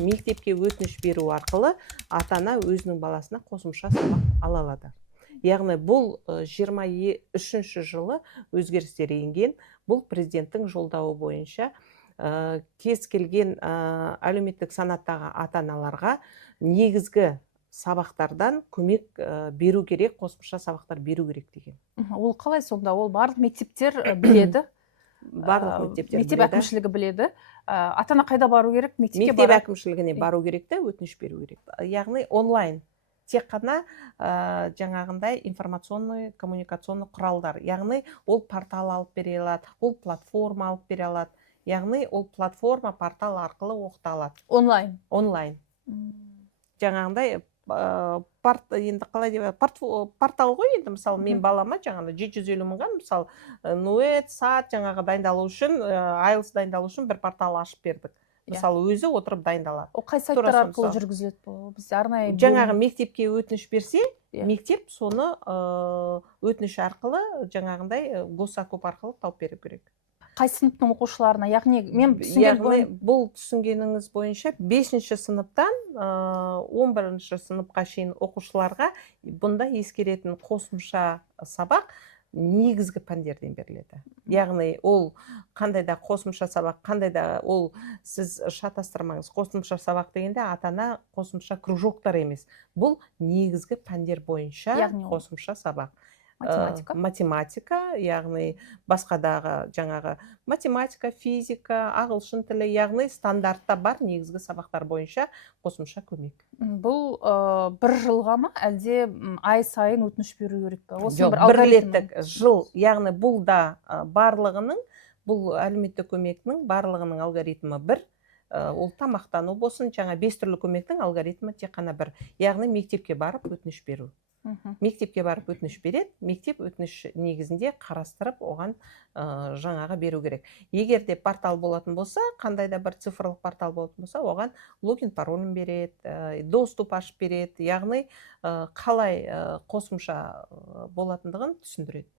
Мектепке өтініш беру арқылы ата-ана өзінің баласына қосымша сабақ ала алады. Яғни бұл 23 жылы өзгерістер енген. Бұл президенттің жолдауы бойынша кез келген әлеуметтік санаттағы ата-аналарға негізгі сабақтардан көмек беру керек, қосымша сабақтар беру керек деген. Ол қалай сонда? Ол барлық мектептер біледі. Барлық мектептер мектеп біледі. әкімшілігі біледі. Ата-ана қайда бару керек? Мектеп әкімшілігіне бару керек те, өтініш беру керек. Яғни онлайн. Тек қана жаңағындай информационный, коммуникационный құралдар. Яғни ол портал алып бере алады, ол платформа алып бере алады. Яғни ол платформа, портал арқылы оқыта алады. Онлайн. Онлайн. Жаңағындай енді қалай деп портал ғой, енді мысалы мен балама жаңағында 750 мыңға мысалы Нуэт, САТ жаңағы дайындалу үшін, IELTS дайындалу үшін бір портал ашып бердік. Мысалы өзі отырып дайындалады. Ол қай сайттар арқылы жүргізіледі бұл? Біз арнайы жаңағы мектепке өтініш берсе, мектеп соны өтініш арқылы жаңағындай госзакуп арқылы тауып беру керек. Қай сыныптың оқушыларына? Яғни бұл түсінгеніңіз бойынша 5-ші сыныптан 11-ші сыныпқа шейін оқушыларға бұнда ескеретін қосымша сабақ негізгі пәндерден беріледі. Яғни ол қандай да қосымша сабақ, қандай да ол сіз шатастырмаңыз. Қосымша сабақ дегенде ата-ана қосымша кружоктар емес. Бұл негізгі пәндер бойынша қосымша сабақ. Математика, яғни басқадағы жаңағы математика, физика, ағылшын тілі, яғни стандартта бар негізгі сабақтар бойынша қосымша көмек. Бұл бір жылға ма, әлде ай сайын өтініш беру керек пе? Жоқ, бір реттік жыл, яғни бұл да барлығының, бұл әлеуметтік көмектің барлығының алгоритмі бір. Ол тамақтану болсын, жаңа 5 түрлі көмектің алгоритмі тек қана бір. Яғни мектепке барып өтініш беру. Мектепке барып өтініш береді, мектеп өтініш негізінде қарастырып, оған жаңағы беру керек. Егер де портал болатын болса, қандай да бір цифрлық портал болатын болса, оған логин паролін береді, доступ ашып береді, яғни қалай қосымша болатындығын түсіндіреді.